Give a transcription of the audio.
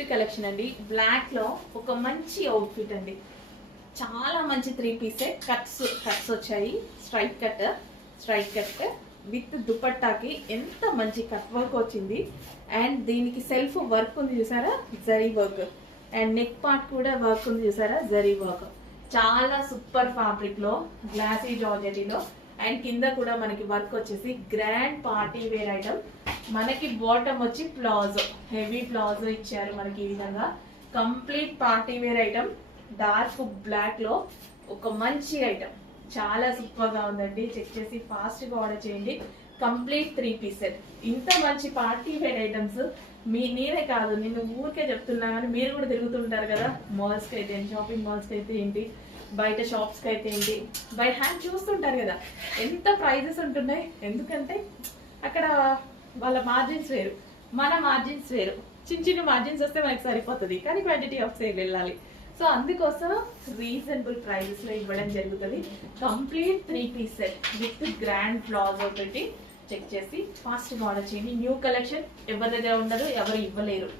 Next collection అండి, black లో ఒక మంచి అవుట్ఫిట్ అండి. చాలా మంచి 3 పీసే కట్స్ వచ్చాయి. స్ట్రైట్ కట్ విత్ దుపట్టాకి ఎంత మంచి కట్ వర్క్ వచ్చింది. అండ్ దీనికి సెల్ఫ్ వర్క్ ఉంది చూసారా, zari work. And neck part కూడా వర్క్ ఉంది చూసారా, జరీ వర్క్. చాలా సూపర్ ఫ్యాబ్రిక్ లో, గ్లాసీ జార్జెటీలో. అండ్ కింద కూడా మనకి వర్క్ వచ్చేసి గ్రాండ్ పార్టీ వేర్ ఐటమ్. మనకి బాటమ్ వచ్చి ప్లాజో, హెవీ ప్లాజో ఇచ్చారు మనకి. ఈ విధంగా complete party wear item. Dark black లో ఒక మంచి ఐటమ్, చాలా సూపర్ గా ఉందండి. చెక్ చేసి ఫాస్ట్ గా ఆర్డర్ చేయండి. Complete 3 piece set. ఇంత మంచి పార్టీ వేర్ ఐటమ్స్ నేనే కాదు, నేను ఊరికే చెప్తున్నా కానీ మీరు కూడా తిరుగుతుంటారు కదా, మాల్స్ కి అయితే, షాపింగ్ మాల్స్ కి అయితే ఏంటి, బయట షాప్స్ కి అయితే ఏంటి, బై హ్యాండ్ చూస్తుంటారు కదా ఎంత ప్రైజెస్ ఉంటున్నాయి. ఎందుకంటే అక్కడ వాళ్ళ మార్జిన్స్ వేరు, మన మార్జిన్స్ వేరు. చిన్న మార్జిన్స్ వస్తే మనకి సరిపోతుంది, కానీ క్వాంటిటీ ఆఫ్ సేల్ వెళ్ళాలి. సో అందుకోసం రీజనబుల్ ప్రైజెస్ లో ఇవ్వడం జరుగుతుంది. Complete 3 piece set with grand ఫ్లాజ్ ఒకటి. చెక్ చేసి ఫాస్ట్ గా ఆర్డర్ చేయండి. న్యూ కలెక్షన్ ఎవరి దగ్గర ఉండదు, ఎవరు ఇవ్వలేరు.